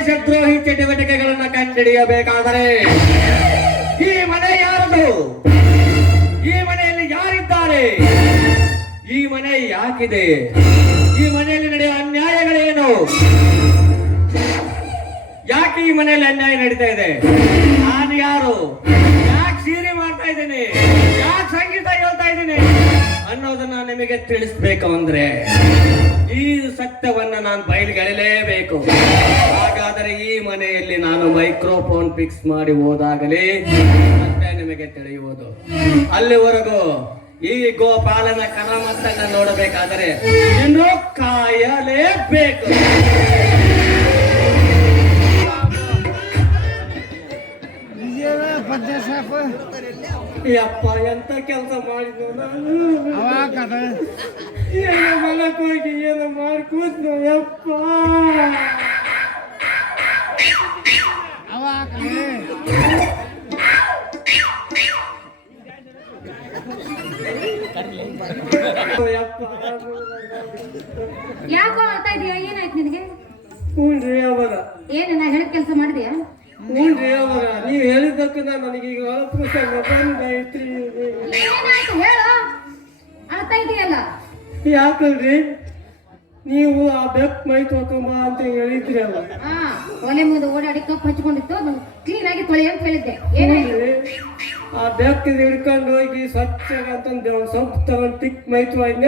ದೇಶದ್ರೋಹಿ ಚಟುವಟಿಕೆಗಳನ್ನ ಕಂಡುಹಿಡಿಯಬೇಕಾದರೆ ಈ ಮನೆ ಯಾರದು? ಈ ಮನೆಯಲ್ಲಿ ಯಾರಿದ್ದಾರೆ? ಈ ಮನೆ ಯಾಕಿದೆ? ಈ ಮನೆಯಲ್ಲಿ ನಡೆಯುವ ಅನ್ಯಾಯಗಳೇನು? ಯಾಕೆ ಈ ಮನೆಯಲ್ಲಿ ಅನ್ಯಾಯ ನಡೀತಾ ಇದೆ? ನಾನು ಯಾರು? ಯಾಕೆ ಸೀರೆ ಮಾಡ್ತಾ ಇದ್ದೇನೆ? ಯಾಕೆ ಸಂಗೀತ ಹೇಳ್ತಾ ಇದ್ದೀನಿ ಅನ್ನೋದನ್ನ ನಿಮಗೆ ತಿಳಿಸ್ಬೇಕು ಅಂದ್ರೆ ಈ ಸತ್ಯವನ್ನ ನಾನು ಬಯಲಿಗೆಳಲೇಬೇಕು. ಹಾಗಾದರೆ ಈ ಮನೆಯಲ್ಲಿ ನಾನು ಮೈಕ್ರೋಫೋನ್ ಫಿಕ್ಸ್ ಮಾಡಿ ಹೋದಾಗಲೇ ಮತ್ತೆ ನಿಮಗೆ ತಿಳಿಯುವುದು. ಅಲ್ಲಿವರೆಗೂ ಈ ಗೋಪಾಲನ ಕರಾಮತ್ತನ್ನ ನೋಡಬೇಕಾದರೆ ಇನ್ನು ಕಾಯಲೇಬೇಕು. ಯಪ್ಪ ಎಂತ ಕೆಲಸ ಮಾಡಿದ್ನು ನಾನು. ಏನೋ ಮಲಕ್ ಹೋಗಿ ಏನೋ ಮಾಡಿ ಕೂತ್ನು ಯಪ್ಪ. ಯಾಕೋ ಅಳ್ತಾ ಇದೀಯ? ಏನಾಯ್ತು ನಿನಗೆ? ಹ್ಞೂನ್ರಿ ಅವರ. ಏನು ನಾ ಹೇಳಿದ ಕೆಲಸ ಮಾಡಿದ್ಯಾ? ಹ್ಞೂನ್ರಿ ಅವರ, ನೀವ್ ಹೇಳಿದ್ದಕ್ಕ ನನಗೀಗ ಪ್ರಸಂಗ ಬಂದೈತ್ರಿ. ಏನಾಯ್ತು ಹೇಳು, ಅಳ್ತಾ ಇದೀಯಲ್ಲ. ಯಾಕಲ್ರಿ ನೀವು ಆ ಬೆಕ್ ಮೈ ತೊಕೊಂಬ ಅಂತ ಹೇಳಿದ್ರಿ ಅಲ್ಲ. ಒಲೆ ಮುಂದೆ ಓಡಾಡಿ ಕಪ್ ಹಚ್ಕೊಂಡಿತ್ತು, ಕ್ಲೀನ್ ಆಗಿ ತೊಳೆ ಅಂತ ಹೇಳಿದ್ದೆ. ಏನಾಯ್ತು? ಆ ಬೆಕ್ ಹಿಡ್ಕೊಂಡು ಹೋಗಿ ಸ್ವಚ್ಛ ಅಂತಂದು ಸೊಪ್ಪು ತಗೊಂಡು ತಿಕ್ ಮೈತು ಅದ್ನ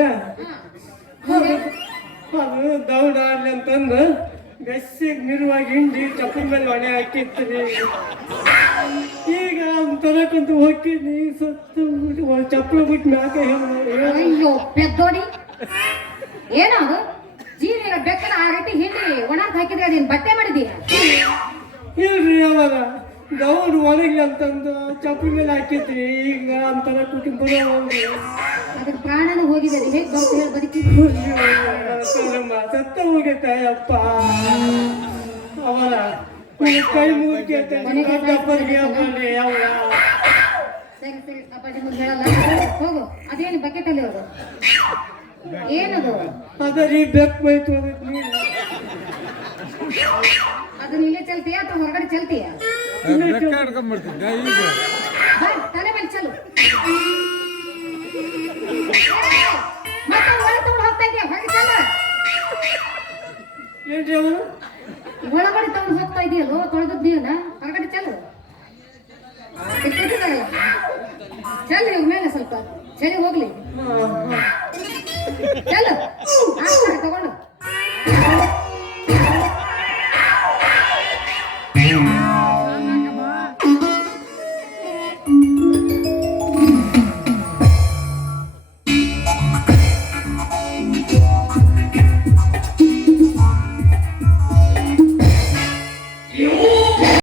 ಅದು ದೌಡ್ ಆಡ್ಲಿ ಅಂತಂದು ಬೆಸ್ಸಿಗೆ ಮಿರುವಾಗಿ ಹಿಂಡಿ ಚಪ್ಪಲ್ ಮೇಲೆ ಹೊಣೆ ಹಾಕಿರ್ತೀರಿ. ಈಗ ತರಕಂತ ಹೋಗ್ತೀನಿ ಸತ್ತು ಚಪ್ಪಲ ಬಿಟ್ಟು ಮ್ಯಾಕೆ ಅಯ್ಯೋ ಪೆದ್ದೋಡಿ, ಏನದು ಜೀರಿಗೆ ಬೆಕ್ಕನ ಆ ರೀತಿ ಹಿಂಡಿ ಒಣಾಕ್ ಹಾಕಿದ್ರೆ ಅದೇನು ಬಟ್ಟೆ ಮಾಡಿದೀಯ? ಇಲ್ರಿ ಅವಾಗ ದೌಡ್ ಒಣಗಿ ಅಂತಂದು ಚಪ್ಪಲ ಮೇಲೆ ಹಾಕಿದ್ರಿ. ಈಗ ಅಂತರ ಕುಟುಂಬ ಅದಕ್ಕೆ ಪ್ರಾಣನ ಹೋಗಿದೆ, ಅದು ಹೇಗೆ ಬರ್ತು ಹೇಳಿ ಬದುಕಿ? ಸತ್ತ ಹೋಗೈತೆ ಅಪ್ಪ. ಅವರ ಕೈ ಮುಗಿತೈತೆ ಅವರ. ಸರಿ ಸರಿ, ಅಪ್ಪಾಜಿ ಮುಂದೆ ಹೇಳಲ್ಲ, ಹೋಗು. ಅದೇನು ಬಕೆಟ್ ಅಲ್ಲಿ ಹೋಗು. ಏನದು? ಅದರಿ ಬೆಕ್ ಮೈತು. ಅದನ್ನ ಇಲ್ಲೇ ಚಲ್ತೀಯ ಅಥವಾ ಹೊರಗಡೆ ಚಲ್ತೀಯ? ತಲೆ ಮೇಲೆ ಚಲು. ಮತ್ತೆ ಒಳಗೆ ತಗೊಂಡು ಹೋಗ್ತಾ ಇದೆಯಾ? ಹೊರಗೆ ಚಲ್ಲ. ಏನ್ರಿ ಅವನು ಒಳಗಡೆ ತಗೊಂಡು ಹೋಗ್ತಾ ಇದೆಯಲ್ಲೋ, ತೊಳೆದದ್ ನೀವನ್ನ ಹೊರಗಡೆ ಚಲು. ಚಲ್ ಇವ್ರ ಮೇಲೆ ಸ್ವಲ್ಪ ಚಳಿ ಹೋಗ್ಲಿ. ಚಲು ತಗೊಂಡು